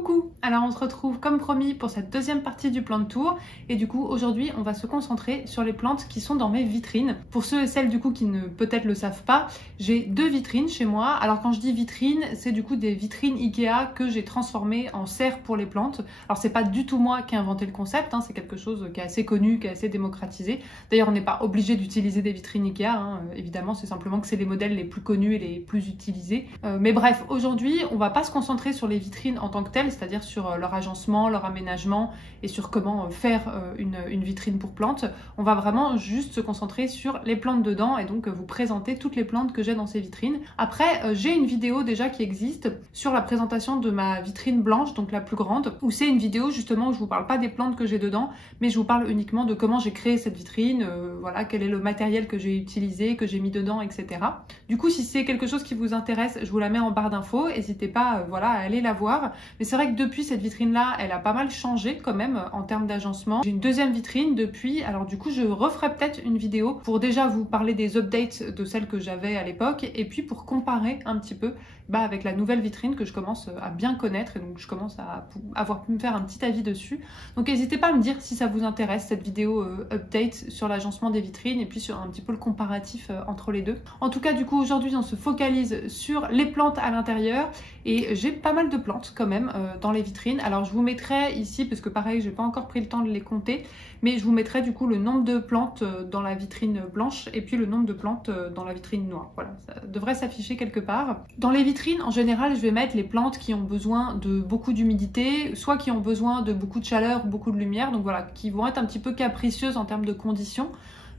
Coucou! Alors on se retrouve comme promis pour cette deuxième partie du plan de tour et du coup aujourd'hui on va se concentrer sur les plantes qui sont dans mes vitrines. Pour ceux et celles du coup qui ne peut-être le savent pas, j'ai deux vitrines chez moi. Alors quand je dis vitrines, c'est du coup des vitrines Ikea que j'ai transformées en serre pour les plantes. Alors c'est pas du tout moi qui ai inventé le concept, hein, c'est quelque chose qui est assez connu, qui est assez démocratisé. D'ailleurs on n'est pas obligé d'utiliser des vitrines Ikea, hein, évidemment c'est simplement que c'est les modèles les plus connus et les plus utilisés. Mais bref, aujourd'hui on va pas se concentrer sur les vitrines en tant que telles, c'est-à-dire sur leur agencement, leur aménagement et sur comment faire une vitrine pour plantes. On va vraiment juste se concentrer sur les plantes dedans et donc vous présenter toutes les plantes que j'ai dans ces vitrines. Après, j'ai une vidéo déjà qui existe sur la présentation de ma vitrine blanche, donc la plus grande, où c'est une vidéo justement où je vous parle pas des plantes que j'ai dedans, mais je vous parle uniquement de comment j'ai créé cette vitrine, voilà, quel est le matériel que j'ai utilisé, que j'ai mis dedans, etc. Du coup, si c'est quelque chose qui vous intéresse, je vous la mets en barre d'infos, n'hésitez pas voilà, à aller la voir. Mais c'est vrai que depuis cette vitrine-là, elle a pas mal changé quand même en termes d'agencement. J'ai une deuxième vitrine depuis, alors du coup je referai peut-être une vidéo pour déjà vous parler des updates de celle que j'avais à l'époque et puis pour comparer un petit peu avec la nouvelle vitrine que je commence à bien connaître et donc je commence à avoir pu me faire un petit avis dessus. Donc n'hésitez pas à me dire si ça vous intéresse cette vidéo update sur l'agencement des vitrines et puis sur un petit peu le comparatif entre les deux. En tout cas du coup aujourd'hui on se focalise sur les plantes à l'intérieur et j'ai pas mal de plantes quand même dans les vitrines. Alors je vous mettrai ici, parce que pareil j'ai pas encore pris le temps de les compter, mais je vous mettrai du coup le nombre de plantes dans la vitrine blanche et puis le nombre de plantes dans la vitrine noire. Voilà, ça devrait s'afficher quelque part. Dans les vitrines en général je vais mettre les plantes qui ont besoin de beaucoup d'humidité, soit qui ont besoin de beaucoup de chaleur, beaucoup de lumière, donc voilà, qui vont être un petit peu capricieuses en termes de conditions.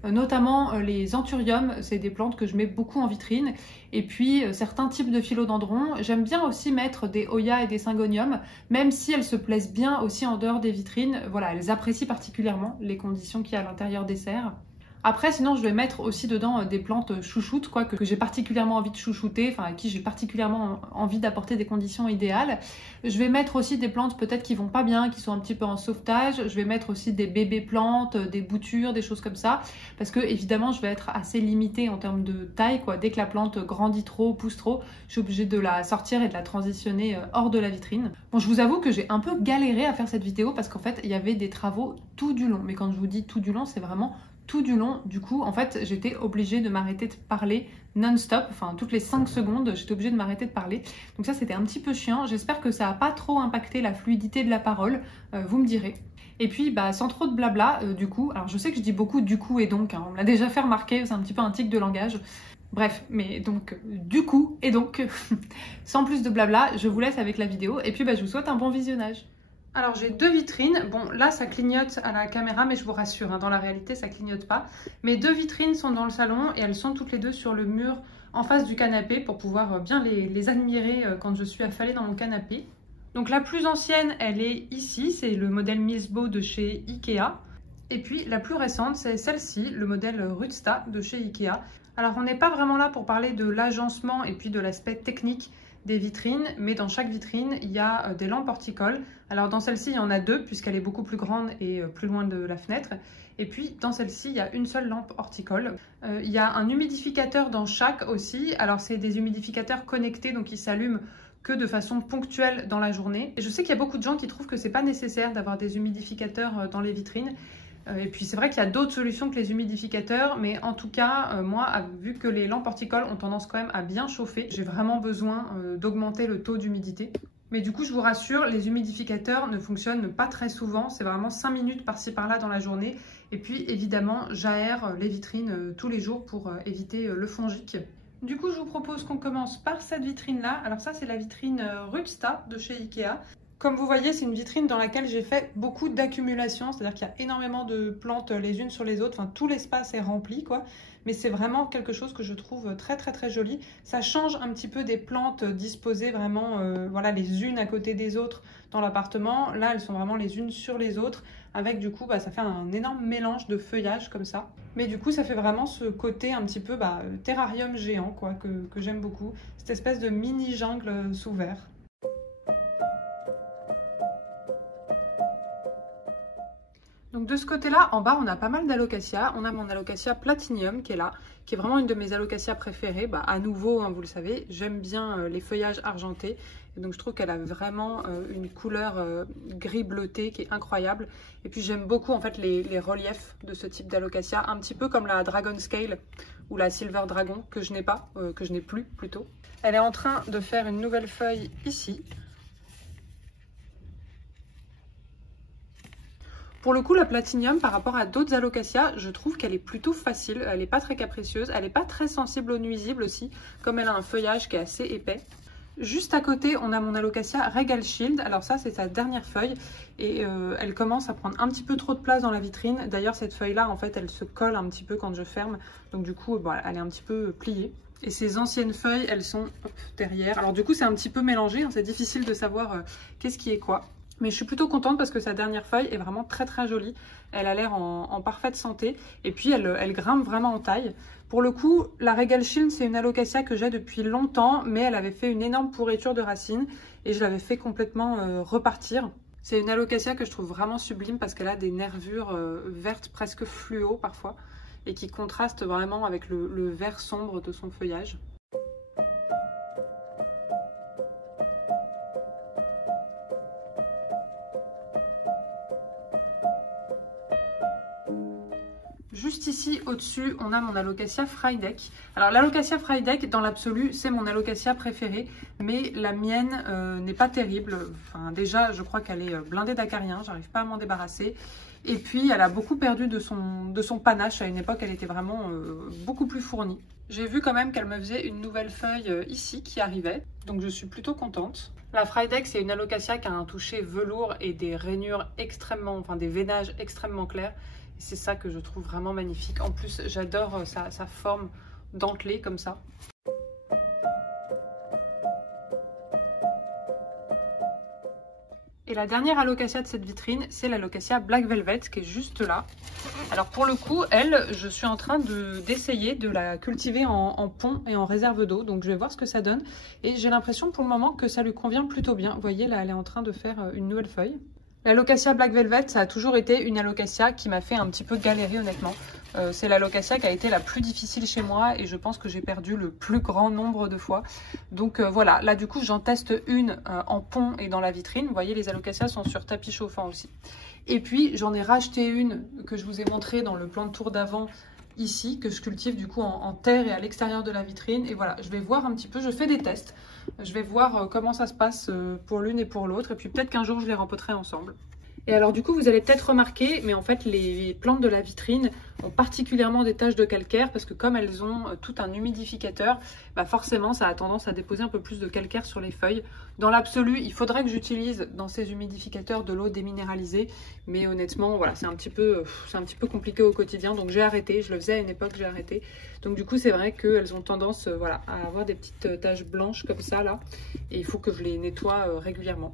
Notamment les anthuriums, c'est des plantes que je mets beaucoup en vitrine. Et puis certains types de philodendrons. J'aime bien aussi mettre des Hoya et des Syngonium, même si elles se plaisent bien aussi en dehors des vitrines. Voilà, elles apprécient particulièrement les conditions qu'il y a à l'intérieur des serres. Après, sinon, je vais mettre aussi dedans des plantes chouchoutes, quoi, que j'ai particulièrement envie de chouchouter, enfin à qui j'ai particulièrement envie d'apporter des conditions idéales. Je vais mettre aussi des plantes peut-être qui vont pas bien, qui sont un petit peu en sauvetage. Je vais mettre aussi des bébés plantes, des boutures, des choses comme ça, parce que évidemment, je vais être assez limitée en termes de taille, quoi. Dès que la plante grandit trop, pousse trop, je suis obligée de la sortir et de la transitionner hors de la vitrine. Bon, je vous avoue que j'ai un peu galéré à faire cette vidéo parce qu'en fait, il y avait des travaux tout du long. Mais quand je vous dis tout du long, c'est vraiment tout du long. Du coup, en fait, j'étais obligée de m'arrêter de parler non-stop, enfin toutes les 5 secondes, j'étais obligée de m'arrêter de parler. Donc ça, c'était un petit peu chiant. J'espère que ça n'a pas trop impacté la fluidité de la parole, vous me direz. Et puis, sans trop de blabla, du coup, alors je sais que je dis beaucoup du coup et donc, hein, on me l'a déjà fait remarquer, c'est un petit peu un tic de langage. Bref, mais donc, du coup et donc, sans plus de blabla, je vous laisse avec la vidéo et puis je vous souhaite un bon visionnage. Alors j'ai deux vitrines, bon là ça clignote à la caméra mais je vous rassure, hein, dans la réalité ça clignote pas. Mes deux vitrines sont dans le salon et elles sont toutes les deux sur le mur en face du canapé pour pouvoir bien les admirer quand je suis affalée dans mon canapé. Donc la plus ancienne elle est ici, c'est le modèle Milsbo de chez Ikea. Et puis la plus récente c'est celle-ci, le modèle Rudsta de chez Ikea. Alors on n'est pas vraiment là pour parler de l'agencement et puis de l'aspect technique des vitrines, mais dans chaque vitrine, il y a des lampes horticoles. Alors dans celle-ci, il y en a deux, puisqu'elle est beaucoup plus grande et plus loin de la fenêtre. Et puis dans celle-ci, il y a une seule lampe horticole. Il y a un humidificateur dans chaque aussi. Alors c'est des humidificateurs connectés, donc ils s'allument que de façon ponctuelle dans la journée. Et je sais qu'il y a beaucoup de gens qui trouvent que c'est pas nécessaire d'avoir des humidificateurs dans les vitrines. Et puis c'est vrai qu'il y a d'autres solutions que les humidificateurs, mais en tout cas, moi, vu que les lampes horticoles ont tendance quand même à bien chauffer, j'ai vraiment besoin d'augmenter le taux d'humidité. Mais du coup, je vous rassure, les humidificateurs ne fonctionnent pas très souvent, c'est vraiment 5 minutes par-ci par-là dans la journée. Et puis évidemment, j'aère les vitrines tous les jours pour éviter le fongique. Du coup, je vous propose qu'on commence par cette vitrine-là. Alors ça, c'est la vitrine Rudsta de chez Ikea. Comme vous voyez, c'est une vitrine dans laquelle j'ai fait beaucoup d'accumulation, c'est-à-dire qu'il y a énormément de plantes les unes sur les autres, enfin tout l'espace est rempli quoi. Mais c'est vraiment quelque chose que je trouve très très très joli. Ça change un petit peu des plantes disposées vraiment voilà, les unes à côté des autres dans l'appartement. Là, elles sont vraiment les unes sur les autres, avec du coup, ça fait un énorme mélange de feuillage comme ça. Mais du coup, ça fait vraiment ce côté un petit peu terrarium géant quoi, que j'aime beaucoup. Cette espèce de mini jungle sous verre. Donc de ce côté-là, en bas, on a pas mal d'alocasias. On a mon alocasia Platinium qui est là, qui est vraiment une de mes alocasias préférées. Bah, à nouveau, hein, vous le savez, j'aime bien les feuillages argentés. Et donc je trouve qu'elle a vraiment une couleur gris bleuté qui est incroyable. Et puis j'aime beaucoup en fait les reliefs de ce type d'alocasia, un petit peu comme la Dragon Scale ou la Silver Dragon que je n'ai pas, que je n'ai plus plutôt. Elle est en train de faire une nouvelle feuille ici. Pour le coup, la Platinium, par rapport à d'autres alocasias, je trouve qu'elle est plutôt facile. Elle n'est pas très capricieuse. Elle n'est pas très sensible aux nuisibles aussi, comme elle a un feuillage qui est assez épais. Juste à côté, on a mon alocasia Regal Shield. Alors ça, c'est sa dernière feuille et elle commence à prendre un petit peu trop de place dans la vitrine. D'ailleurs, cette feuille-là, en fait, elle se colle un petit peu quand je ferme. Donc du coup, bon, elle est un petit peu pliée. Et ces anciennes feuilles, elles sont derrière. Alors du coup, c'est un petit peu mélangé. Hein, c'est difficile de savoir qu'est-ce qui est quoi. Mais je suis plutôt contente parce que sa dernière feuille est vraiment très très jolie. Elle a l'air en parfaite santé. Et puis elle grimpe vraiment en taille. Pour le coup, la Regal Shield, c'est une alocasia que j'ai depuis longtemps. Mais elle avait fait une énorme pourriture de racines. Et je l'avais fait complètement repartir. C'est une alocasia que je trouve vraiment sublime parce qu'elle a des nervures vertes presque fluo parfois. Et qui contrastent vraiment avec le vert sombre de son feuillage. Juste ici, au-dessus, on a mon alocasia Frydek. Alors l'alocasia Frydek, dans l'absolu, c'est mon alocasia préférée, mais la mienne n'est pas terrible. Enfin, déjà, je crois qu'elle est blindée d'acariens, j'arrive pas à m'en débarrasser. Et puis, elle a beaucoup perdu de son panache. À une époque, elle était vraiment beaucoup plus fournie. J'ai vu quand même qu'elle me faisait une nouvelle feuille ici qui arrivait, donc je suis plutôt contente. La Frydek, c'est une alocasia qui a un toucher velours et des rainures extrêmement, enfin des veinages extrêmement clairs. C'est ça que je trouve vraiment magnifique. En plus, j'adore sa forme dentelée comme ça. Et la dernière alocasia de cette vitrine, c'est l'alocasia Black Velvet qui est juste là. Alors pour le coup, elle, je suis en train d'essayer de la cultiver en pont et en réserve d'eau. Donc je vais voir ce que ça donne. Et j'ai l'impression pour le moment que ça lui convient plutôt bien. Vous voyez, là, elle est en train de faire une nouvelle feuille. L'alocasia Black Velvet, ça a toujours été une alocasia qui m'a fait un petit peu galérer honnêtement. C'est l'alocasia qui a été la plus difficile chez moi et je pense que j'ai perdu le plus grand nombre de fois. Donc voilà, là du coup j'en teste une en pont et dans la vitrine. Vous voyez, les alocasias sont sur tapis chauffant aussi. Et puis j'en ai racheté une que je vous ai montrée dans le plan de tour d'avant ici, que je cultive du coup en terre et à l'extérieur de la vitrine. Et voilà, je vais voir un petit peu, je fais des tests. Je vais voir comment ça se passe pour l'une et pour l'autre. Et puis peut-être qu'un jour je les rempoterai ensemble. Et alors du coup vous allez peut-être remarquer, mais en fait les plantes de la vitrine ont particulièrement des taches de calcaire parce que comme elles ont tout un humidificateur, bah forcément ça a tendance à déposer un peu plus de calcaire sur les feuilles. Dans l'absolu, il faudrait que j'utilise dans ces humidificateurs de l'eau déminéralisée, mais honnêtement voilà, c'est un petit peu compliqué au quotidien, donc j'ai arrêté. Je le faisais à une époque, j'ai arrêté. Donc du coup c'est vrai qu'elles ont tendance voilà, à avoir des petites taches blanches comme ça là, et il faut que je les nettoie régulièrement.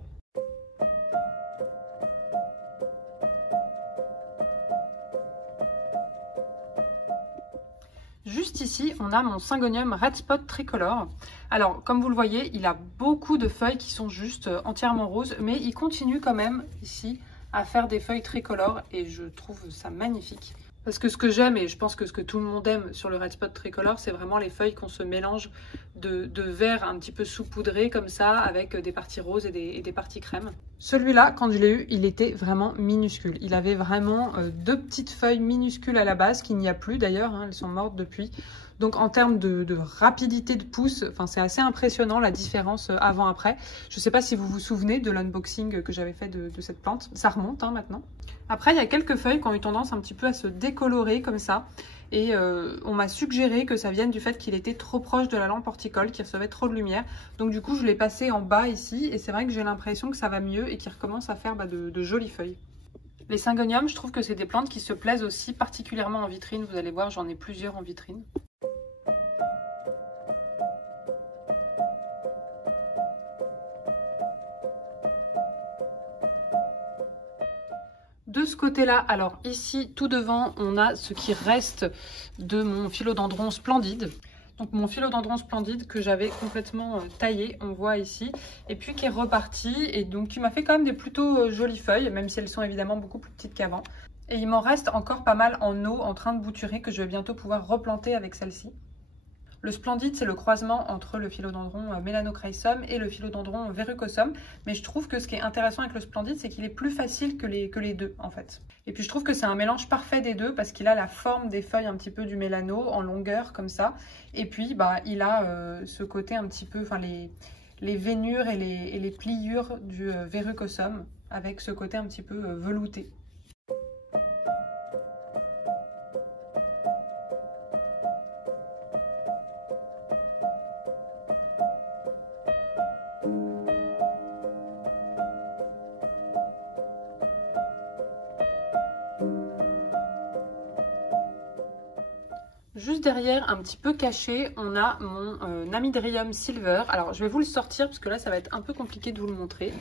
Juste ici, on a mon Syngonium Red Spot Tricolore. Alors, comme vous le voyez, il a beaucoup de feuilles qui sont juste entièrement roses, mais il continue quand même ici à faire des feuilles tricolores et je trouve ça magnifique. Parce que ce que j'aime, et je pense que ce que tout le monde aime sur le Red Spot Tricolore, c'est vraiment les feuilles qu'on se mélange de vert un petit peu saupoudré comme ça, avec des parties roses et des parties crème. Celui-là, quand je l'ai eu, il était vraiment minuscule. Il avait vraiment deux petites feuilles minuscules à la base, qu'il n'y a plus d'ailleurs, hein, elles sont mortes depuis. Donc en termes de rapidité de pousse, c'est assez impressionnant la différence avant-après. Je ne sais pas si vous vous souvenez de l'unboxing que j'avais fait de cette plante. Ça remonte hein, maintenant. Après, il y a quelques feuilles qui ont eu tendance un petit peu à se décolorer comme ça. Et on m'a suggéré que ça vienne du fait qu'il était trop proche de la lampe horticole, qu'il recevait trop de lumière. Donc du coup, je l'ai passé en bas ici. Et c'est vrai que j'ai l'impression que ça va mieux et qu'il recommence à faire de jolies feuilles. Les Syngoniums, je trouve que c'est des plantes qui se plaisent aussi particulièrement en vitrine. Vous allez voir, j'en ai plusieurs en vitrine. De ce côté-là, alors ici, tout devant, on a ce qui reste de mon philodendron splendide. Donc mon philodendron splendide que j'avais complètement taillé, on voit ici, et puis qui est reparti, et donc qui m'a fait quand même des plutôt jolies feuilles, même si elles sont évidemment beaucoup plus petites qu'avant. Et il m'en reste encore pas mal en eau en train de bouturer que je vais bientôt pouvoir replanter avec celle-ci. Le splendide, c'est le croisement entre le philodendron Melanochrysum et le philodendron Verrucosum. Mais je trouve que ce qui est intéressant avec le splendide, c'est qu'il est plus facile que les deux, en fait. Et puis je trouve que c'est un mélange parfait des deux parce qu'il a la forme des feuilles un petit peu du mélano, en longueur, comme ça. Et puis, bah, il a ce côté un petit peu, enfin, les veinures et les pliures du Verrucosum, avec ce côté un petit peu velouté. Juste derrière, un petit peu caché, on a mon Amydrium Silver. Alors, je vais vous le sortir parce que là, ça va être un peu compliqué de vous le montrer.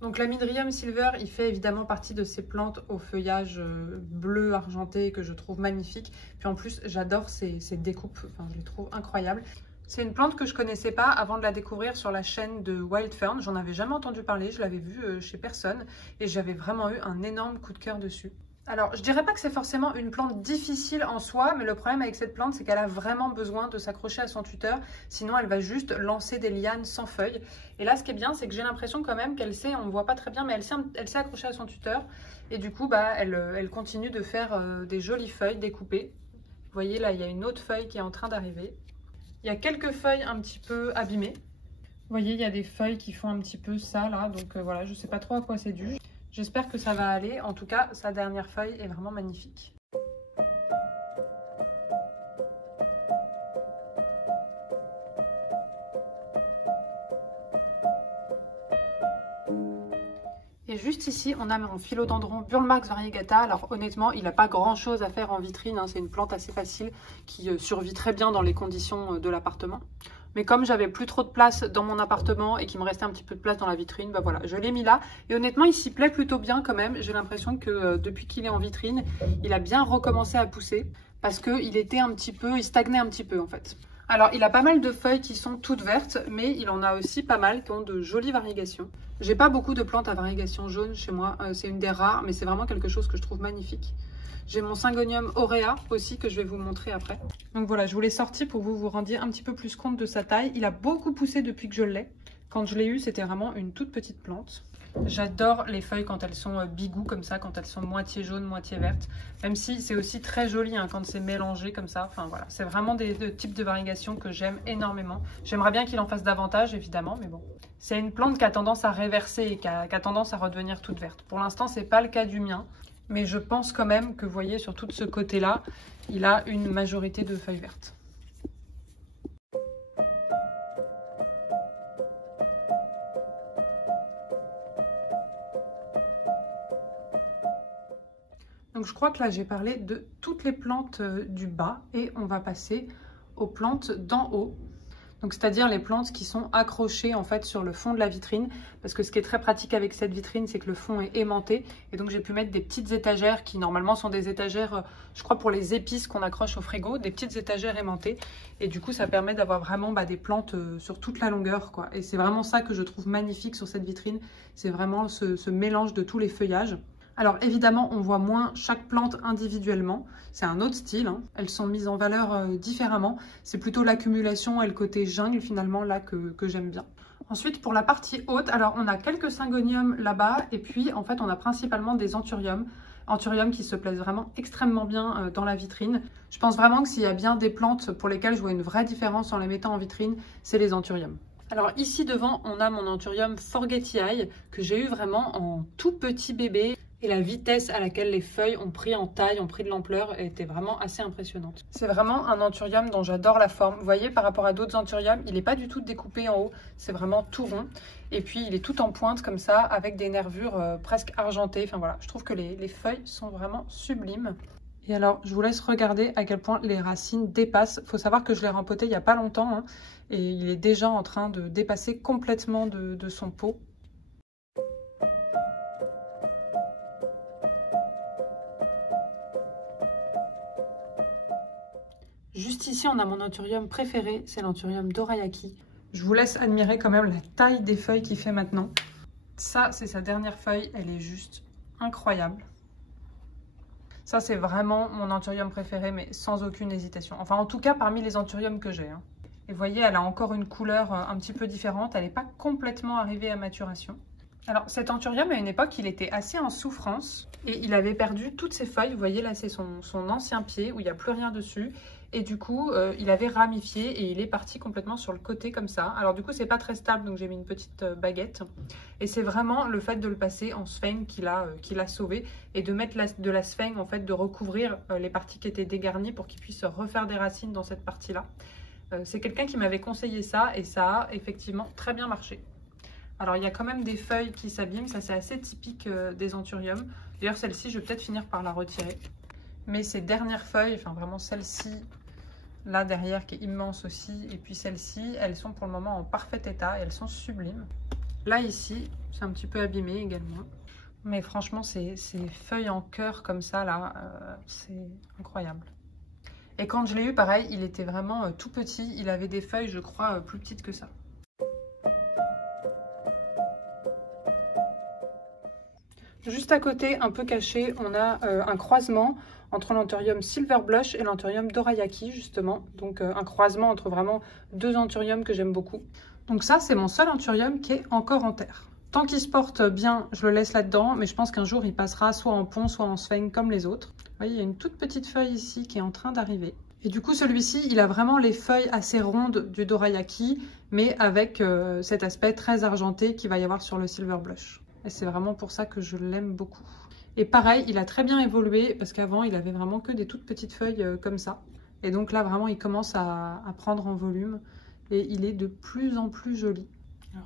Donc, l'Amydrium Silver, il fait évidemment partie de ces plantes au feuillage bleu argenté que je trouve magnifique. Puis en plus, j'adore ces découpes, enfin, je les trouve incroyables. C'est une plante que je connaissais pas avant de la découvrir sur la chaîne de Wild Fern. J'en avais jamais entendu parler, je l'avais vue chez personne et j'avais vraiment eu un énorme coup de cœur dessus. Alors, je dirais pas que c'est forcément une plante difficile en soi, mais le problème avec cette plante, c'est qu'elle a vraiment besoin de s'accrocher à son tuteur, sinon elle va juste lancer des lianes sans feuilles. Et là, ce qui est bien, c'est que j'ai l'impression quand même qu'elle sait, on ne voit pas très bien, mais elle sait accrocher à son tuteur. Et du coup, bah, elle continue de faire des jolies feuilles découpées. Vous voyez, là, il y a une autre feuille qui est en train d'arriver. Il y a quelques feuilles un petit peu abîmées. Vous voyez, il y a des feuilles qui font un petit peu ça, là. Donc voilà, je ne sais pas trop à quoi c'est dû. J'espère que ça va aller. En tout cas, sa dernière feuille est vraiment magnifique. Et juste ici, on a mon philodendron Burlmarx variegata. Alors honnêtement, il n'a pas grand chose à faire en vitrine, hein. C'est une plante assez facile qui survit très bien dans les conditions de l'appartement. Mais comme j'avais plus trop de place dans mon appartement et qu'il me restait un petit peu de place dans la vitrine, bah voilà, je l'ai mis là. Et honnêtement, il s'y plaît plutôt bien quand même. J'ai l'impression que depuis qu'il est en vitrine, il a bien recommencé à pousser parce qu'il était un petit peu, il stagnait un petit peu en fait. Alors, il a pas mal de feuilles qui sont toutes vertes, mais il en a aussi pas mal qui ont de jolies variegations. J'ai pas beaucoup de plantes à variegation jaune chez moi, c'est une des rares, mais c'est vraiment quelque chose que je trouve magnifique. J'ai mon Syngonium aurea aussi que je vais vous montrer après. Donc voilà, je vous l'ai sorti pour que vous vous rendiez un petit peu plus compte de sa taille. Il a beaucoup poussé depuis que je l'ai. Quand je l'ai eu, c'était vraiment une toute petite plante. J'adore les feuilles quand elles sont bigou comme ça, quand elles sont moitié jaunes, moitié vertes. Même si c'est aussi très joli hein, quand c'est mélangé comme ça. Enfin voilà, c'est vraiment des types de variegation que j'aime énormément. J'aimerais bien qu'il en fasse davantage évidemment, mais bon. C'est une plante qui a tendance à réverser et qui a tendance à redevenir toute verte. Pour l'instant, c'est pas le cas du mien. Mais je pense quand même que vous voyez sur tout ce côté-là, il a une majorité de feuilles vertes. Donc je crois que là j'ai parlé de toutes les plantes du bas et on va passer aux plantes d'en haut. Donc c'est-à-dire les plantes qui sont accrochées en fait sur le fond de la vitrine, parce que ce qui est très pratique avec cette vitrine, c'est que le fond est aimanté, et donc j'ai pu mettre des petites étagères qui normalement sont des étagères, je crois pour les épices qu'on accroche au frigo, des petites étagères aimantées, et du coup ça permet d'avoir vraiment des plantes sur toute la longueur, quoi. Et c'est vraiment ça que je trouve magnifique sur cette vitrine, c'est vraiment ce mélange de tous les feuillages. Alors évidemment, on voit moins chaque plante individuellement, c'est un autre style, hein. Elles sont mises en valeur différemment, c'est plutôt l'accumulation et le côté jungle finalement là que j'aime bien. Ensuite pour la partie haute, alors on a quelques syngoniums là-bas et puis en fait on a principalement des anthuriums. Anthuriums qui se plaisent vraiment extrêmement bien dans la vitrine. Je pense vraiment que s'il y a bien des plantes pour lesquelles je vois une vraie différence en les mettant en vitrine, c'est les anthuriums. Alors ici devant, on a mon anthurium Forgetii que j'ai eu vraiment en tout petit bébé. Et la vitesse à laquelle les feuilles ont pris en taille, ont pris de l'ampleur, était vraiment assez impressionnante. C'est vraiment un anthurium dont j'adore la forme. Vous voyez, par rapport à d'autres anthuriums, il n'est pas du tout découpé en haut. C'est vraiment tout rond. Et puis, il est tout en pointe comme ça, avec des nervures presque argentées. Enfin voilà, je trouve que les feuilles sont vraiment sublimes. Et alors, je vous laisse regarder à quel point les racines dépassent. Il faut savoir que je l'ai rempoté il n'y a pas longtemps. Hein, et il est déjà en train de dépasser complètement de son pot. Juste ici, on a mon anthurium préféré, c'est l'anthurium dorayaki. Je vous laisse admirer quand même la taille des feuilles qu'il fait maintenant. Ça, c'est sa dernière feuille, elle est juste incroyable. Ça, c'est vraiment mon anthurium préféré, mais sans aucune hésitation. Enfin, en tout cas, parmi les anthuriums que j'ai. Hein. Et vous voyez, elle a encore une couleur un petit peu différente. Elle n'est pas complètement arrivée à maturation. Alors, cet anthurium, à une époque, il était assez en souffrance. Et il avait perdu toutes ses feuilles. Vous voyez, là, c'est son ancien pied où il n'y a plus rien dessus. Et du coup, il avait ramifié et il est parti complètement sur le côté comme ça. Alors du coup, c'est pas très stable, donc j'ai mis une petite baguette. Et c'est vraiment le fait de le passer en sphène qui l'a sauvé. Et de mettre de la sphène, en fait, de recouvrir les parties qui étaient dégarnies pour qu'il puisse refaire des racines dans cette partie-là. C'est quelqu'un qui m'avait conseillé ça et ça a effectivement très bien marché. Alors il y a quand même des feuilles qui s'abîment, ça c'est assez typique des anthuriums. D'ailleurs celle-ci, je vais peut-être finir par la retirer. Mais ces dernières feuilles, enfin vraiment celle-ci, là derrière qui est immense aussi, et puis celle-ci, elles sont pour le moment en parfait état et elles sont sublimes. Là ici, c'est un petit peu abîmé également. Mais franchement, ces feuilles en cœur comme ça, là, c'est incroyable. Et quand je l'ai eu, pareil, il était vraiment tout petit. Il avait des feuilles, je crois, plus petites que ça. Juste à côté, un peu caché, on a un croisement entre l'anthurium Silver Blush et l'anthurium Dorayaki, justement. Donc un croisement entre vraiment deux anthuriums que j'aime beaucoup. Donc ça, c'est mon seul anthurium qui est encore en terre. Tant qu'il se porte bien, je le laisse là-dedans, mais je pense qu'un jour, il passera soit en pont, soit en sphène comme les autres. Vous voyez, il y a une toute petite feuille ici qui est en train d'arriver. Et du coup, celui-ci, il a vraiment les feuilles assez rondes du Dorayaki, mais avec cet aspect très argenté qu'il va y avoir sur le Silver Blush. Et c'est vraiment pour ça que je l'aime beaucoup. Et pareil, il a très bien évolué parce qu'avant, il avait vraiment que des toutes petites feuilles comme ça. Et donc là, vraiment, il commence à prendre en volume et il est de plus en plus joli.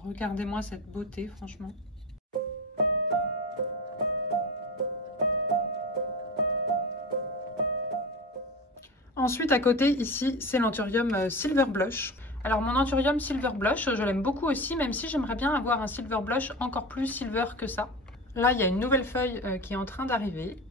Regardez-moi cette beauté, franchement. Ensuite, à côté, ici, c'est l'anthurium Silver Blush. Alors, mon anthurium Silver Blush, je l'aime beaucoup aussi, même si j'aimerais bien avoir un Silver Blush encore plus silver que ça. Là, il y a une nouvelle feuille qui est en train d'arriver.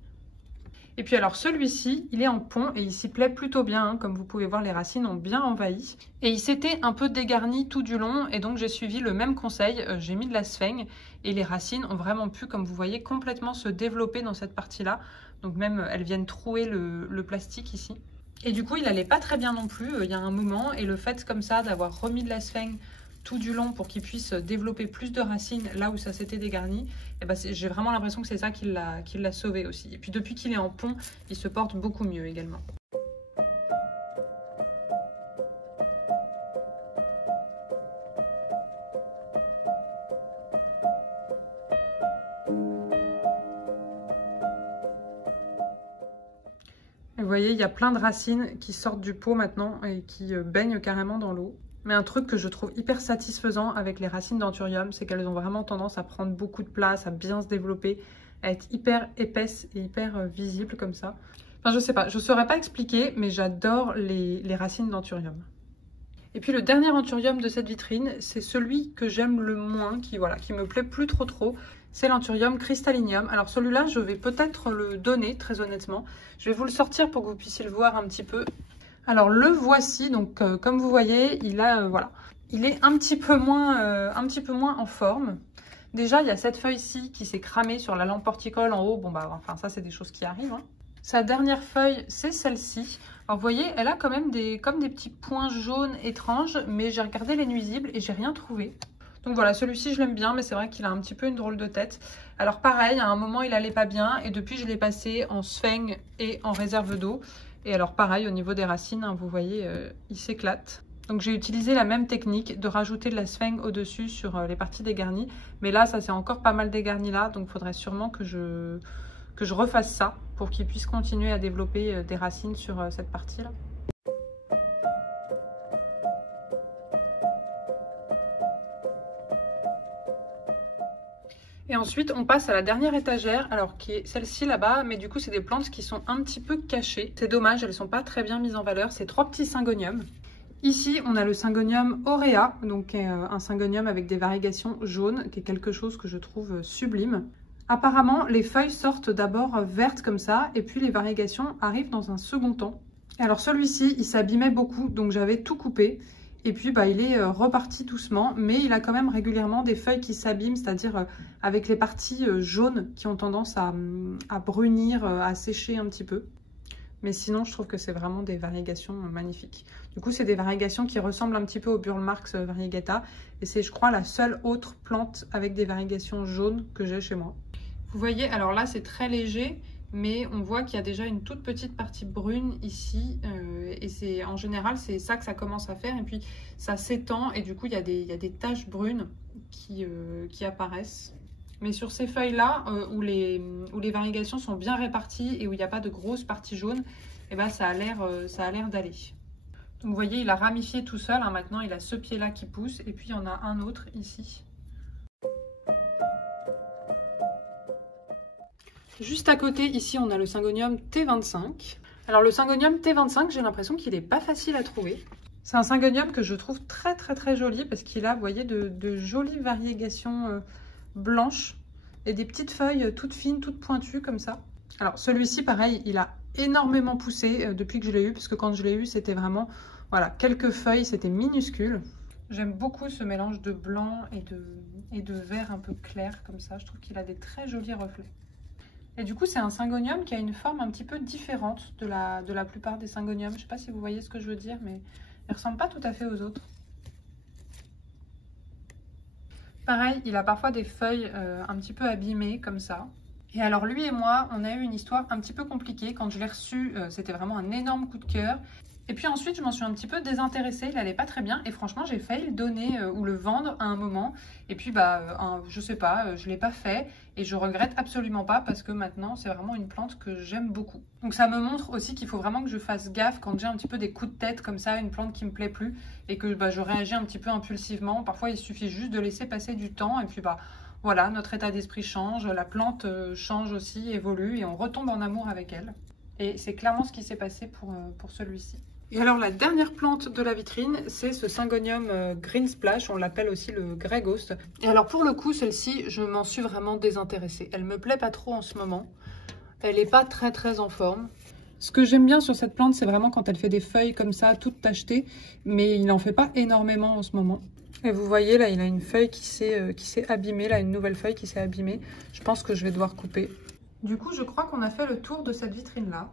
Et puis alors, celui-ci, il est en pont et il s'y plaît plutôt bien. Hein. Comme vous pouvez voir, les racines ont bien envahi. Et il s'était un peu dégarni tout du long. Et donc, j'ai suivi le même conseil. J'ai mis de la sphène et les racines ont vraiment pu, comme vous voyez, complètement se développer dans cette partie-là. Donc même, elles viennent trouer le plastique ici. Et du coup, il n'allait pas très bien non plus, il y a un moment. Et le fait comme ça d'avoir remis de la sphène tout du long pour qu'il puisse développer plus de racines là où ça s'était dégarni, et ben j'ai vraiment l'impression que c'est ça qui l'a sauvé aussi. Et puis depuis qu'il est en pont, il se porte beaucoup mieux également. Vous voyez, il y a plein de racines qui sortent du pot maintenant et qui baignent carrément dans l'eau. Mais un truc que je trouve hyper satisfaisant avec les racines d'anthurium, c'est qu'elles ont vraiment tendance à prendre beaucoup de place, à bien se développer, à être hyper épaisses et hyper visibles comme ça. Enfin, je sais pas, je saurais pas expliquer, mais j'adore les racines d'anthurium. Et puis le dernier anthurium de cette vitrine, c'est celui que j'aime le moins, qui me plaît plus trop. C'est l'anthurium crystallinium. Alors celui-là, je vais peut-être le donner, très honnêtement. Je vais vous le sortir pour que vous puissiez le voir un petit peu. Alors le voici, donc comme vous voyez, il est un petit peu moins en forme. Déjà, il y a cette feuille-ci qui s'est cramée sur la lampe horticole en haut. Bon bah, enfin ça c'est des choses qui arrivent. Hein. Sa dernière feuille, c'est celle-ci. Alors vous voyez, elle a quand même comme des petits points jaunes étranges, mais j'ai regardé les nuisibles et j'ai rien trouvé. Donc voilà, celui-ci je l'aime bien, mais c'est vrai qu'il a un petit peu une drôle de tête. Alors pareil, à un moment il allait pas bien et depuis je l'ai passé en sphène et en réserve d'eau. Et alors pareil, au niveau des racines, hein, vous voyez, il s'éclate. Donc j'ai utilisé la même technique de rajouter de la sphène au-dessus sur les parties dégarnies. Mais là, ça c'est encore pas mal dégarni là, donc il faudrait sûrement que je refasse ça pour qu'il puisse continuer à développer des racines sur cette partie-là. Et ensuite, on passe à la dernière étagère, alors qui est celle-ci là-bas, mais du coup, c'est des plantes qui sont un petit peu cachées. C'est dommage, elles ne sont pas très bien mises en valeur. C'est 3 petits syngoniums. Ici, on a le syngonium aurea, donc un syngonium avec des variégations jaunes, qui est quelque chose que je trouve sublime. Apparemment, les feuilles sortent d'abord vertes comme ça, et puis les variégations arrivent dans un second temps. Alors celui-ci, il s'abîmait beaucoup, donc j'avais tout coupé. Et puis bah, il est reparti doucement, mais il a quand même régulièrement des feuilles qui s'abîment, c'est-à-dire avec les parties jaunes qui ont tendance à brunir, à sécher un petit peu. Mais sinon, je trouve que c'est vraiment des variegations magnifiques. Du coup, c'est des variegations qui ressemblent un petit peu au Burle Marx variegata. Et c'est, je crois, la seule autre plante avec des variegations jaunes que j'ai chez moi. Vous voyez, alors là, c'est très léger, mais on voit qu'il y a déjà une toute petite partie brune ici. Et c'est en général, c'est ça que ça commence à faire. Et puis, ça s'étend et du coup, il y a des taches brunes qui apparaissent. Mais sur ces feuilles-là, où les variegations sont bien réparties et où il n'y a pas de grosses parties jaunes, eh ben, ça a l'air d'aller. Donc vous voyez, il a ramifié tout seul. Hein, maintenant, il a ce pied-là qui pousse et puis il y en a un autre ici. Juste à côté, ici, on a le Syngonium T25. Alors le Syngonium T25, j'ai l'impression qu'il n'est pas facile à trouver. C'est un Syngonium que je trouve très joli parce qu'il a, vous voyez, de jolies variegations blanches et des petites feuilles toutes fines, toutes pointues comme ça. Alors celui-ci pareil, il a énormément poussé depuis que je l'ai eu, parce que quand je l'ai eu c'était vraiment, voilà, quelques feuilles, c'était minuscule. J'aime beaucoup ce mélange de blanc et de vert un peu clair comme ça, je trouve qu'il a des très jolis reflets. Et du coup c'est un Syngonium qui a une forme un petit peu différente de la plupart des Syngoniums. Je ne sais pas si vous voyez ce que je veux dire, mais il ne ressemble pas tout à fait aux autres. Pareil, il a parfois des feuilles un petit peu abîmées comme ça. Et alors lui et moi, on a eu une histoire un petit peu compliquée. Quand je l'ai reçu, c'était vraiment un énorme coup de cœur. Et puis ensuite, je m'en suis un petit peu désintéressée, il allait pas très bien. Et franchement, j'ai failli le donner ou le vendre à un moment. Et puis, je sais pas, je l'ai pas fait. Et je regrette absolument pas parce que maintenant, c'est vraiment une plante que j'aime beaucoup. Donc ça me montre aussi qu'il faut vraiment que je fasse gaffe quand j'ai un petit peu des coups de tête comme ça, une plante qui me plaît plus. Et que je réagis un petit peu impulsivement. Parfois, il suffit juste de laisser passer du temps. Et puis, voilà, notre état d'esprit change. La plante change aussi, évolue. Et on retombe en amour avec elle. Et c'est clairement ce qui s'est passé pour celui-ci. Et alors la dernière plante de la vitrine, c'est ce Syngonium Green Splash, on l'appelle aussi le Grey Ghost. Et alors pour le coup, celle-ci, je m'en suis vraiment désintéressée. Elle me plaît pas trop en ce moment. Elle n'est pas très en forme. Ce que j'aime bien sur cette plante, c'est vraiment quand elle fait des feuilles comme ça, toutes tachetées, mais il n'en fait pas énormément en ce moment. Et vous voyez là, il a une feuille qui s'est abîmée, là, une nouvelle feuille qui s'est abîmée. Je pense que je vais devoir couper. Du coup, je crois qu'on a fait le tour de cette vitrine-là.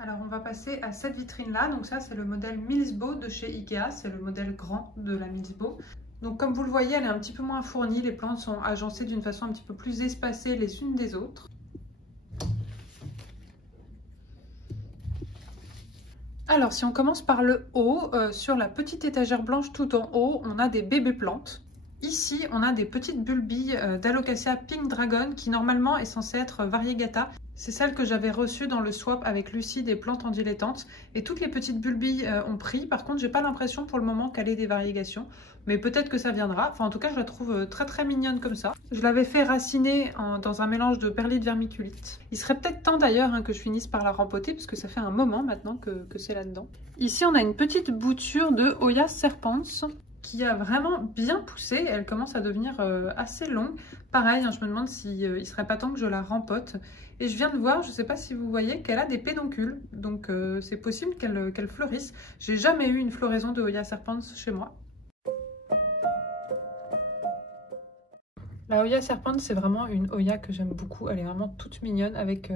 Alors on va passer à cette vitrine là, donc ça c'est le modèle Milsbo de chez Ikea, c'est le modèle grand de la Milsbo. Donc comme vous le voyez, elle est un petit peu moins fournie, les plantes sont agencées d'une façon un petit peu plus espacée les unes des autres. Alors si on commence par le haut, sur la petite étagère blanche tout en haut, on a des bébés plantes. Ici, on a des petites bulbilles d'Alocasia Pink Dragon qui normalement est censée être variegata. C'est celle que j'avais reçue dans le swap avec Lucie des plantes en dilettante. Et toutes les petites bulbilles ont pris. Par contre, j'ai pas l'impression pour le moment qu'elle ait des variegations. Mais peut-être que ça viendra. Enfin, en tout cas, je la trouve très mignonne comme ça. Je l'avais fait raciner dans un mélange de perlite vermiculite. Il serait peut-être temps d'ailleurs que je finisse par la rempoter parce que ça fait un moment maintenant que c'est là-dedans. Ici, on a une petite bouture de Hoya Serpens qui a vraiment bien poussé. Elle commence à devenir assez longue. Pareil, je me demande s'il serait pas temps que je la rempote. Et je viens de voir, je ne sais pas si vous voyez, qu'elle a des pédoncules. Donc c'est possible qu'elle fleurisse. J'ai jamais eu une floraison de Hoya Serpens chez moi. La Hoya Serpens, c'est vraiment une Hoya que j'aime beaucoup. Elle est vraiment toute mignonne avec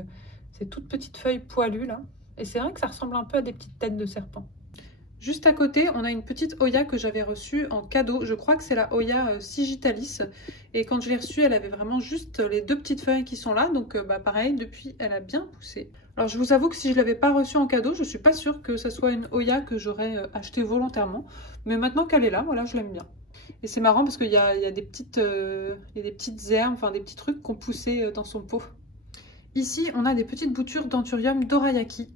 ces toutes petites feuilles poilues là. Et c'est vrai que ça ressemble un peu à des petites têtes de serpent. Juste à côté, on a une petite Hoya que j'avais reçue en cadeau. Je crois que c'est la Hoya Sigitalis. Et quand je l'ai reçue, elle avait vraiment juste les deux petites feuilles qui sont là. Donc pareil, depuis, elle a bien poussé. Alors je vous avoue que si je ne l'avais pas reçue en cadeau, je ne suis pas sûre que ça soit une Hoya que j'aurais achetée volontairement. Mais maintenant qu'elle est là, voilà, je l'aime bien. Et c'est marrant parce qu'il y a des petites herbes, enfin des petits trucs qui ont poussé dans son pot. Ici, on a des petites boutures d'Anthurium dorayaki.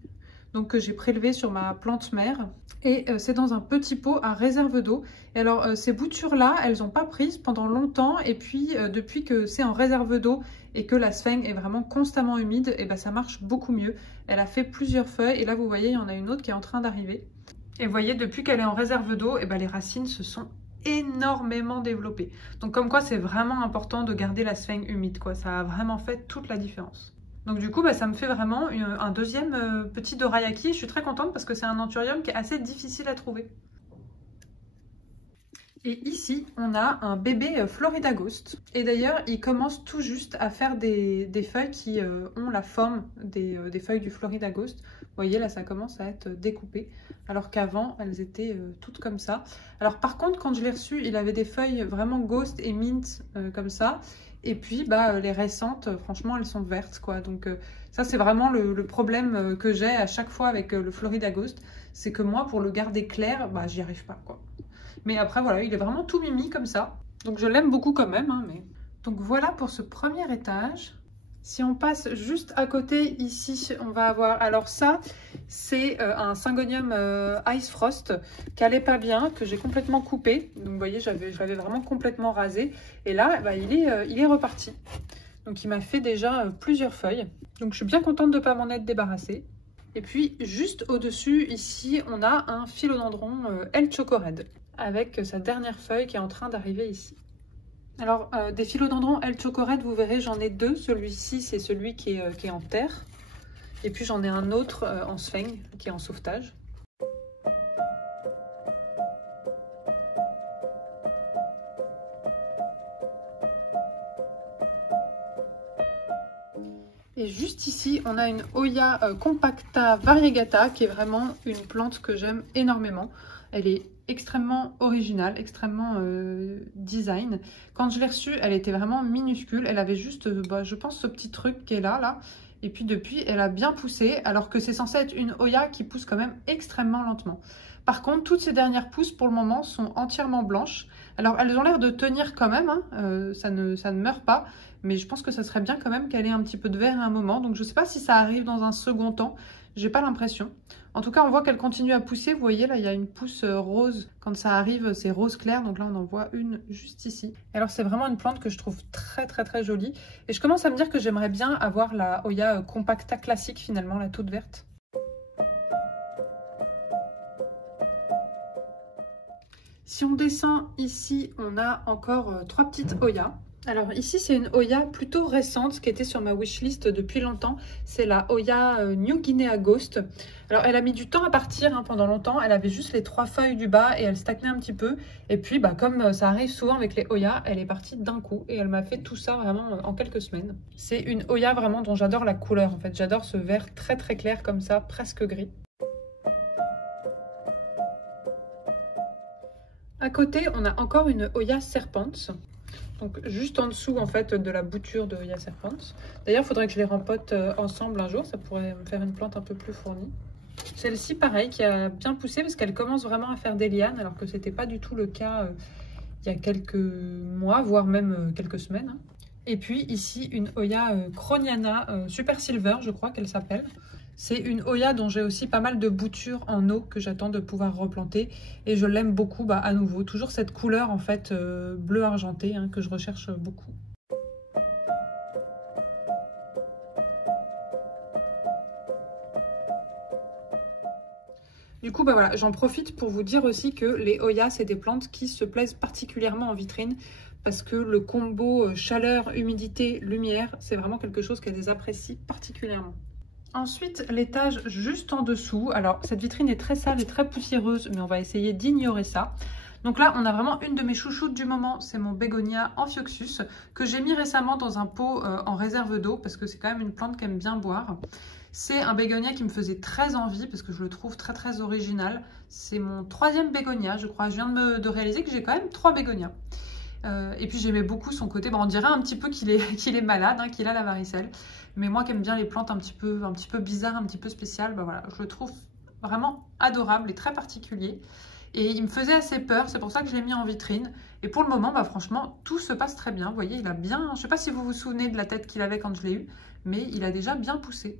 Donc que j'ai prélevé sur ma plante mère. Et c'est dans un petit pot à réserve d'eau. Et alors ces boutures-là, elles n'ont pas prise pendant longtemps. Et puis depuis que c'est en réserve d'eau et que la sphène est vraiment constamment humide, et ben, ça marche beaucoup mieux. Elle a fait plusieurs feuilles. Et là, vous voyez, il y en a une autre qui est en train d'arriver. Et vous voyez, depuis qu'elle est en réserve d'eau, et ben, les racines se sont énormément développé. Donc comme quoi c'est vraiment important de garder la sphène humide, quoi. Ça a vraiment fait toute la différence. Donc du coup, ça me fait vraiment un deuxième petit dorayaki. Je suis très contente parce que c'est un anthurium qui est assez difficile à trouver. Et ici, on a un bébé Florida Ghost. Et d'ailleurs, il commence tout juste à faire des feuilles qui ont la forme des feuilles du Florida Ghost. Vous voyez, là, ça commence à être découpé. Alors qu'avant, elles étaient toutes comme ça. Alors par contre, quand je l'ai reçu, il avait des feuilles vraiment Ghost et Mint comme ça. Et puis, les récentes, franchement, elles sont vertes, quoi. Donc ça, c'est vraiment le problème que j'ai à chaque fois avec le Florida Ghost. C'est que moi, pour le garder clair, j'y arrive pas, quoi. Mais après, voilà, il est vraiment tout mimi comme ça. Donc je l'aime beaucoup quand même. Hein, mais... Donc voilà pour ce premier étage. Si on passe juste à côté, ici, on va avoir... Alors ça, c'est un Syngonium Ice Frost qui allait pas bien, que j'ai complètement coupé. Donc vous voyez, je l'avais vraiment complètement rasé. Et là, il est reparti. Donc il m'a fait déjà plusieurs feuilles. Donc je suis bien contente de ne pas m'en être débarrassée. Et puis juste au-dessus, ici, on a un philodendron El Choco Red, avec sa dernière feuille qui est en train d'arriver ici. Alors, des philodendrons El Choco Red, vous verrez, j'en ai deux. Celui-ci, c'est celui qui est en terre. Et puis, j'en ai un autre en sphène, qui est en sauvetage. Et juste ici, on a une Hoya Compacta Variegata, qui est vraiment une plante que j'aime énormément. Elle est extrêmement originale, extrêmement design. Quand je l'ai reçue, elle était vraiment minuscule. Elle avait juste, je pense, ce petit truc qui est là. Et puis depuis, elle a bien poussé, alors que c'est censé être une Hoya qui pousse quand même extrêmement lentement. Par contre, toutes ces dernières pousses, pour le moment, sont entièrement blanches. Alors, elles ont l'air de tenir quand même, hein. Ça ne meurt pas. Mais je pense que ça serait bien quand même qu'elle ait un petit peu de vert à un moment. Donc, je ne sais pas si ça arrive dans un second temps. J'ai pas l'impression. En tout cas, on voit qu'elle continue à pousser. Vous voyez, là, il y a une pousse rose. Quand ça arrive, c'est rose clair. Donc là, on en voit une juste ici. Alors, c'est vraiment une plante que je trouve très, très, très jolie. Et je commence à me dire que j'aimerais bien avoir la Hoya Compacta classique, finalement, la toute verte. Si on descend ici, on a encore trois petites Hoya. Alors ici, c'est une Hoya plutôt récente qui était sur ma wishlist depuis longtemps. C'est la Hoya New Guinea Ghost. Alors elle a mis du temps à partir pendant longtemps. Elle avait juste les trois feuilles du bas et elle stagnait un petit peu. Et puis comme ça arrive souvent avec les Hoya, elle est partie d'un coup. Et elle m'a fait tout ça vraiment en quelques semaines. C'est une Hoya vraiment dont j'adore la couleur en fait. J'adore ce vert très très clair comme ça, presque gris. À côté, on a encore une Hoya Serpents. Donc juste en dessous en fait de la bouture de Hoya Serpents. D'ailleurs, il faudrait que je les rempote ensemble un jour. Ça pourrait me faire une plante un peu plus fournie. Celle-ci, pareil, qui a bien poussé parce qu'elle commence vraiment à faire des lianes, alors que c'était pas du tout le cas il y a quelques mois, voire même quelques semaines. Hein. Et puis ici, une Hoya Croniana Super Silver, je crois qu'elle s'appelle. C'est une Hoya dont j'ai aussi pas mal de boutures en eau que j'attends de pouvoir replanter. Et je l'aime beaucoup à nouveau. Toujours cette couleur en fait bleu argenté que je recherche beaucoup. Du coup, voilà, j'en profite pour vous dire aussi que les Hoya, c'est des plantes qui se plaisent particulièrement en vitrine parce que le combo chaleur, humidité, lumière, c'est vraiment quelque chose qu'elles apprécient particulièrement. Ensuite, l'étage juste en dessous. Alors, cette vitrine est très sale et très poussiéreuse, mais on va essayer d'ignorer ça. Donc là, on a vraiment une de mes chouchoutes du moment, c'est mon bégonia Amphioxus, que j'ai mis récemment dans un pot en réserve d'eau, parce que c'est quand même une plante qui aime bien boire. C'est un bégonia qui me faisait très envie, parce que je le trouve très très original. C'est mon troisième bégonia, je crois. Je viens de réaliser que j'ai quand même 3 bégonias. Et puis j'aimais beaucoup son côté, on dirait un petit peu qu'il est malade, qu'il a la varicelle. Mais moi qui aime bien les plantes un petit peu bizarres, un petit peu spéciales, voilà, je le trouve vraiment adorable et très particulier. Et il me faisait assez peur, c'est pour ça que je l'ai mis en vitrine. Et pour le moment, franchement, tout se passe très bien. Vous voyez, il a bien, je ne sais pas si vous vous souvenez de la tête qu'il avait quand je l'ai eu, mais il a déjà bien poussé.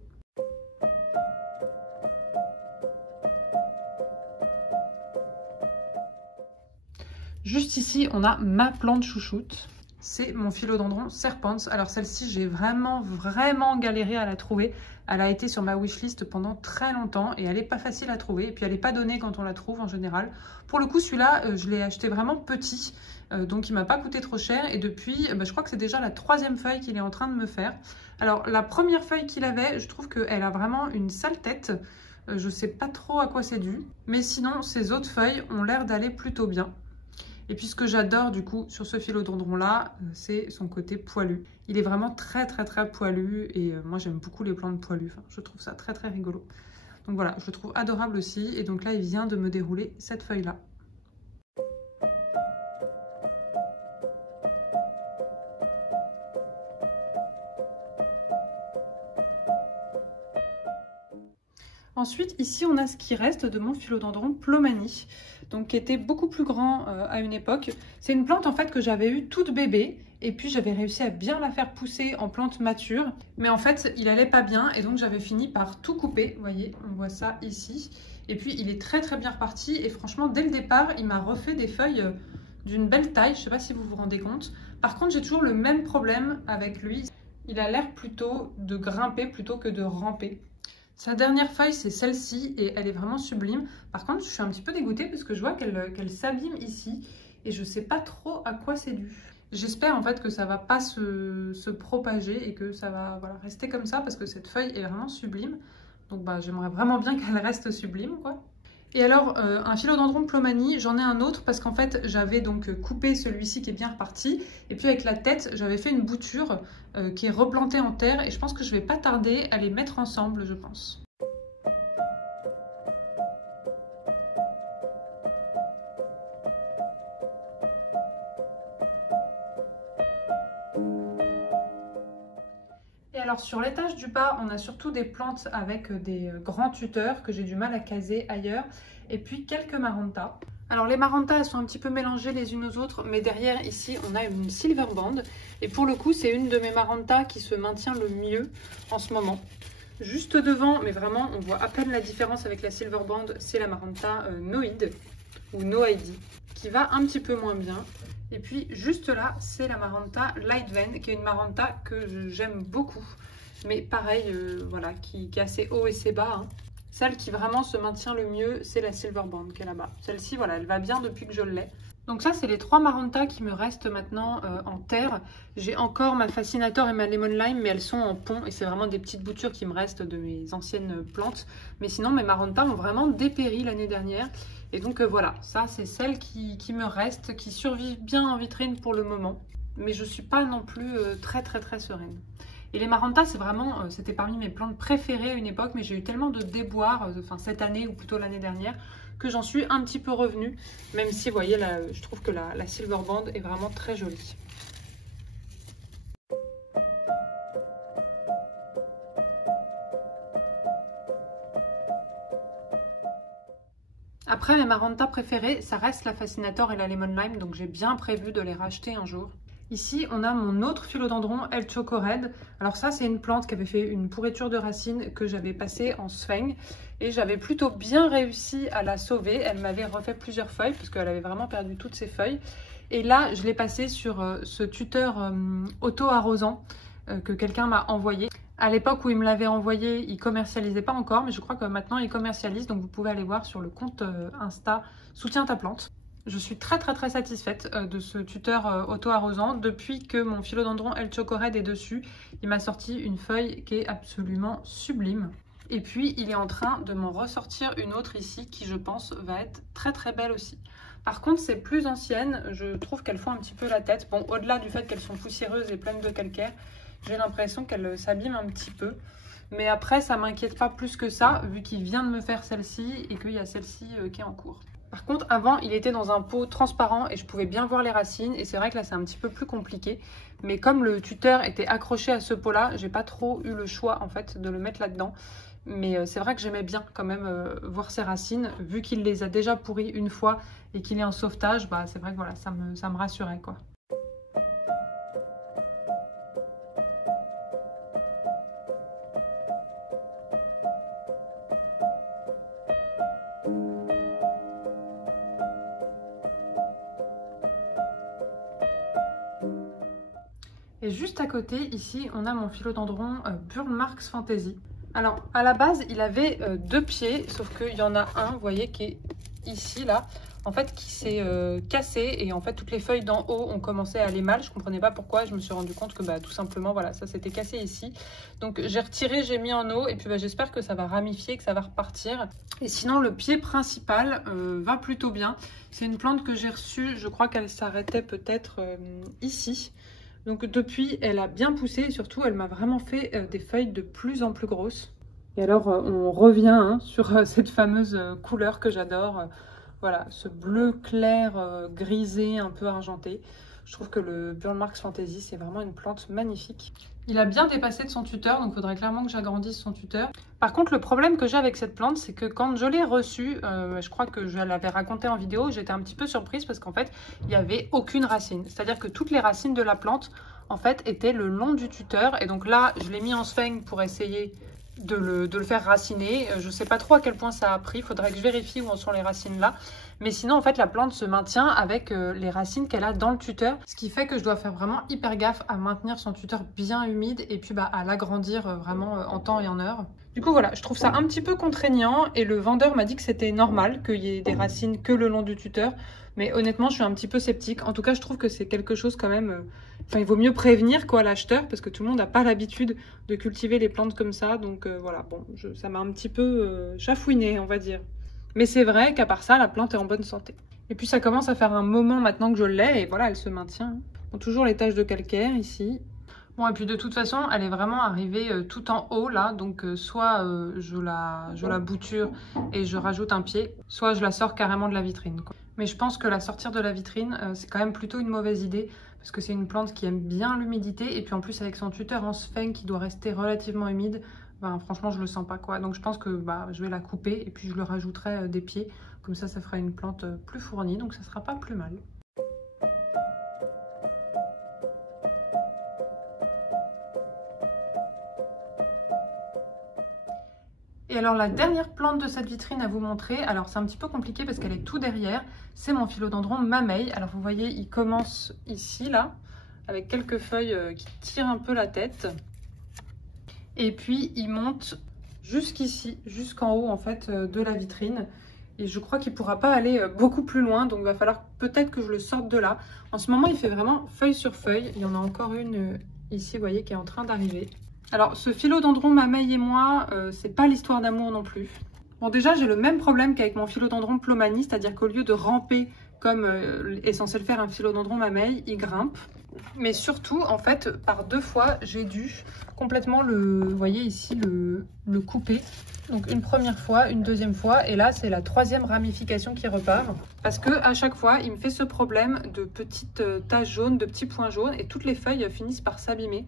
Juste ici, on a ma plante chouchoute. c'est mon philodendron serpens. Alors celle-ci, j'ai vraiment galéré à la trouver. Elle a été sur ma wishlist pendant très longtemps et elle n'est pas facile à trouver. Et puis elle n'est pas donnée quand on la trouve en général. Pour le coup, celui-là, je l'ai acheté vraiment petit. Donc il m'a pas coûté trop cher. Et depuis, je crois que c'est déjà la 3e feuille qu'il est en train de me faire. Alors la première feuille qu'il avait, je trouve qu'elle a vraiment une sale tête. Je sais pas trop à quoi c'est dû. Mais sinon, ces autres feuilles ont l'air d'aller plutôt bien. Et puis ce que j'adore du coup sur ce philodendron là, c'est son côté poilu. Il est vraiment très poilu et moi j'aime beaucoup les plantes poilues. Enfin, je trouve ça très rigolo. Donc voilà, je le trouve adorable aussi. Et donc là, il vient de me dérouler cette feuille là. Ensuite, ici, on a ce qui reste de mon philodendron Plomanie, donc qui était beaucoup plus grand à une époque. C'est une plante en fait que j'avais eue toute bébé, et puis j'avais réussi à bien la faire pousser en plante mature. Mais en fait, il allait pas bien, et donc j'avais fini par tout couper. Vous voyez, on voit ça ici. Et puis, il est très bien reparti, et franchement, dès le départ, il m'a refait des feuilles d'une belle taille. Je sais pas si vous vous rendez compte. Par contre, j'ai toujours le même problème avec lui. Il a l'air plutôt de grimper plutôt que de ramper. Sa dernière feuille, c'est celle-ci et elle est vraiment sublime. Par contre, je suis un petit peu dégoûtée parce que je vois qu'elle s'abîme ici et je ne sais pas trop à quoi c'est dû. J'espère en fait que ça ne va pas se propager et que ça va rester comme ça parce que cette feuille est vraiment sublime. Donc j'aimerais vraiment bien qu'elle reste sublime, quoi. Et alors, un philodendron Plomanie, j'en ai un autre parce qu'en fait, j'avais donc coupé celui-ci qui est bien reparti. Et puis avec la tête, j'avais fait une bouture qui est replantée en terre. Et je pense que je vais pas tarder à les mettre ensemble, je pense. Et alors sur l'étage du bas, on a surtout des plantes avec des grands tuteurs que j'ai du mal à caser ailleurs. Et puis quelques marantas. Alors les marantas, elles sont un petit peu mélangées les unes aux autres, mais derrière ici on a une silver band. Et pour le coup, c'est une de mes marantas qui se maintient le mieux en ce moment. Juste devant, mais vraiment on voit à peine la différence avec la silver band, c'est la maranta Noid ou Noidi qui va un petit peu moins bien. Et puis juste là, c'est la maranta Lightven qui est une maranta que j'aime beaucoup. Mais pareil, voilà, qui est assez haut et assez bas. Hein. Celle qui vraiment se maintient le mieux, c'est la silver band qui est là-bas. Celle-ci, voilà, elle va bien depuis que je l'ai. Donc ça, c'est les 3 marantas qui me restent maintenant en terre. J'ai encore ma Fascinator et ma Lemon Lime, mais elles sont en pont. Et c'est vraiment des petites boutures qui me restent de mes anciennes plantes. Mais sinon, mes marantas ont vraiment dépéri l'année dernière. Et donc voilà, ça, c'est celles qui me restent, qui survivent bien en vitrine pour le moment. Mais je ne suis pas non plus très sereine. Et les marantas, c'est vraiment, c'était parmi mes plantes préférées à une époque, mais j'ai eu tellement de déboires, cette année ou plutôt l'année dernière, que j'en suis un petit peu revenue, même si, vous voyez, là, je trouve que la silver band est vraiment très jolie. Après, mes marantas préférées, ça reste la Fascinator et la Lemon Lime, donc j'ai bien prévu de les racheter un jour. Ici, on a mon autre philodendron, El Choco Red. Alors ça, c'est une plante qui avait fait une pourriture de racines que j'avais passée en sphène. Et j'avais plutôt bien réussi à la sauver. Elle m'avait refait plusieurs feuilles parce qu'elle avait vraiment perdu toutes ses feuilles. Et là, je l'ai passée sur ce tuteur auto-arrosant que quelqu'un m'a envoyé. À l'époque où il me l'avait envoyé, il ne commercialisait pas encore, mais je crois que maintenant il commercialise. Donc vous pouvez aller voir sur le compte Insta Soutiens ta plante. Je suis très satisfaite de ce tuteur auto-arrosant. Depuis que mon philodendron El Choco Red est dessus, il m'a sorti une feuille qui est absolument sublime. Et puis, il est en train de m'en ressortir une autre ici qui, je pense, va être très belle aussi. Par contre, c'est plus ancienne. Je trouve qu'elles font un petit peu la tête. Bon, au-delà du fait qu'elles sont poussiéreuses et pleines de calcaire, j'ai l'impression qu'elles s'abîment un petit peu. Mais après, ça m'inquiète pas plus que ça, vu qu'il vient de me faire celle-ci et qu'il y a celle-ci qui est en cours. Par contre, avant, il était dans un pot transparent et je pouvais bien voir les racines. Et c'est vrai que là, c'est un petit peu plus compliqué. Mais comme le tuteur était accroché à ce pot-là, j'ai pas trop eu le choix, en fait, de le mettre là-dedans. Mais c'est vrai que j'aimais bien quand même voir ses racines. Vu qu'il les a déjà pourries une fois et qu'il est en sauvetage, c'est vrai que voilà, ça me rassurait, quoi. Et juste à côté, ici, on a mon philodendron Burle Marx Fantasy. Alors, à la base, il avait 2 pieds, sauf qu'il y en a un, vous voyez, qui est ici, là, en fait, qui s'est cassé. Et en fait, toutes les feuilles d'en haut ont commencé à aller mal. Je ne comprenais pas pourquoi. Je me suis rendu compte que, bah, tout simplement, voilà, ça s'était cassé ici. Donc, j'ai retiré, j'ai mis en eau. Et puis, bah, j'espère que ça va ramifier, que ça va repartir. Et sinon, le pied principal va plutôt bien. C'est une plante que j'ai reçue. Je crois qu'elle s'arrêtait peut-être ici. Donc depuis, elle a bien poussé et surtout, elle m'a vraiment fait des feuilles de plus en plus grosses. Et alors, on revient sur cette fameuse couleur que j'adore. Voilà, ce bleu clair grisé, un peu argenté. Je trouve que le Burle Marx Fantasy, c'est vraiment une plante magnifique. Il a bien dépassé de son tuteur, donc il faudrait clairement que j'agrandisse son tuteur. Par contre, le problème que j'ai avec cette plante, c'est que quand je l'ai reçue, je crois que je l'avais raconté en vidéo, j'étais un petit peu surprise parce qu'en fait, il n'y avait aucune racine. C'est-à-dire que toutes les racines de la plante, en fait, étaient le long du tuteur. Et donc là, je l'ai mis en sphène pour essayer de le faire raciner. Je ne sais pas trop à quel point ça a pris, il faudrait que je vérifie où en sont les racines là. Mais sinon, en fait, la plante se maintient avec les racines qu'elle a dans le tuteur. Ce qui fait que je dois faire vraiment hyper gaffe à maintenir son tuteur bien humide et puis bah, à l'agrandir vraiment en temps et en heure. Du coup, voilà, je trouve ça un petit peu contraignant et le vendeur m'a dit que c'était normal qu'il y ait des racines que le long du tuteur. Mais honnêtement, je suis un petit peu sceptique. En tout cas, je trouve que c'est quelque chose quand même... Enfin, il vaut mieux prévenir quoi l'acheteur parce que tout le monde n'a pas l'habitude de cultiver les plantes comme ça. Donc voilà, bon, ça m'a un petit peu chafouiné, on va dire. Mais c'est vrai qu'à part ça, la plante est en bonne santé. Et puis ça commence à faire un moment maintenant que je l'ai et voilà, elle se maintient. Bon, toujours les taches de calcaire ici. Bon, et puis de toute façon, elle est vraiment arrivée tout en haut là. Donc soit je la bouture et je rajoute un pied, soit je la sors carrément de la vitrine, quoi. Mais je pense que la sortir de la vitrine, c'est quand même plutôt une mauvaise idée. Parce que c'est une plante qui aime bien l'humidité. Et puis en plus avec son tuteur en sphène qui doit rester relativement humide, ben, franchement je le sens pas quoi. Donc je pense que bah, je vais la couper et puis je le rajouterai des pieds. Comme ça fera une plante plus fournie. Donc ça sera pas plus mal. Et alors la dernière plante de cette vitrine à vous montrer, alors c'est un petit peu compliqué parce qu'elle est tout derrière, c'est mon philodendron Mamey. Alors vous voyez, il commence ici là, avec quelques feuilles qui tirent un peu la tête. Et puis il monte jusqu'ici, jusqu'en haut en fait de la vitrine. Et je crois qu'il ne pourra pas aller beaucoup plus loin, donc il va falloir peut-être que je le sorte de là. En ce moment il fait vraiment feuille sur feuille, il y en a encore une ici, vous voyez, qui est en train d'arriver. Alors, ce philodendron Mamey et moi, c'est pas l'histoire d'amour non plus. Bon, déjà, j'ai le même problème qu'avec mon philodendron Plomanie, c'est-à-dire qu'au lieu de ramper comme est censé le faire un philodendron Mamey, il grimpe. Mais surtout, en fait, par 2 fois, j'ai dû complètement vous voyez ici, le couper. Donc, une première fois, une deuxième fois, et là, c'est la 3e ramification qui repart. Parce que à chaque fois, il me fait ce problème de petites taches jaunes, de petits points jaunes, et toutes les feuilles finissent par s'abîmer.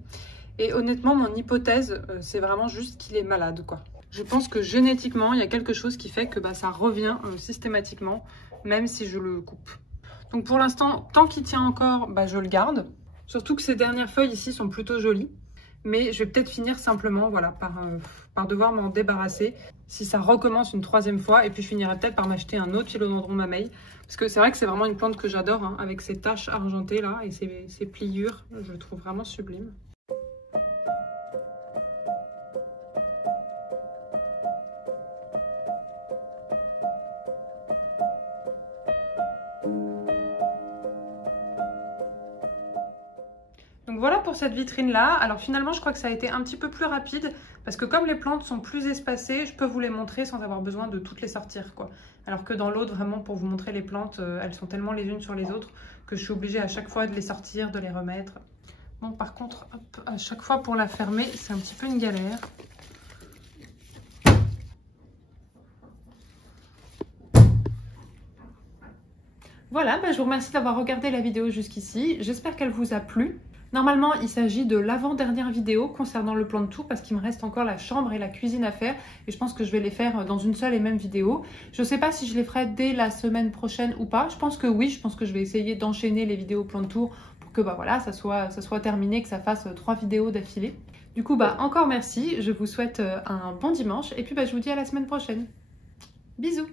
Et honnêtement, mon hypothèse, c'est vraiment juste qu'il est malade, quoi. Je pense que génétiquement, il y a quelque chose qui fait que bah, ça revient systématiquement, même si je le coupe. Donc pour l'instant, tant qu'il tient encore, bah, je le garde. Surtout que ces dernières feuilles ici sont plutôt jolies. Mais je vais peut-être finir simplement voilà, par devoir m'en débarrasser si ça recommence une 3e fois. Et puis je finirai peut-être par m'acheter un autre philodendron Mamey. Parce que c'est vrai que c'est vraiment une plante que j'adore, hein, avec ses taches argentées là et ses pliures. Je le trouve vraiment sublime. Donc voilà pour cette vitrine là. Alors finalement je crois que ça a été un petit peu plus rapide parce que comme les plantes sont plus espacées, je peux vous les montrer sans avoir besoin de toutes les sortir quoi. Alors que dans l'autre, vraiment pour vous montrer les plantes, elles sont tellement les unes sur les autres que je suis obligée à chaque fois de les sortir, de les remettre. Bon par contre, hop, à chaque fois pour la fermer, c'est un petit peu une galère. Voilà, bah, je vous remercie d'avoir regardé la vidéo jusqu'ici. J'espère qu'elle vous a plu. Normalement, il s'agit de l'avant-dernière vidéo concernant le plan de tour parce qu'il me reste encore la chambre et la cuisine à faire et je pense que je vais les faire dans une seule et même vidéo. Je ne sais pas si je les ferai dès la semaine prochaine ou pas. Je pense que oui, je pense que je vais essayer d'enchaîner les vidéos plan de tour pour que bah, voilà, ça soit terminé, que ça fasse 3 vidéos d'affilée. Du coup, bah, encore merci. Je vous souhaite un bon dimanche et puis bah, je vous dis à la semaine prochaine. Bisous!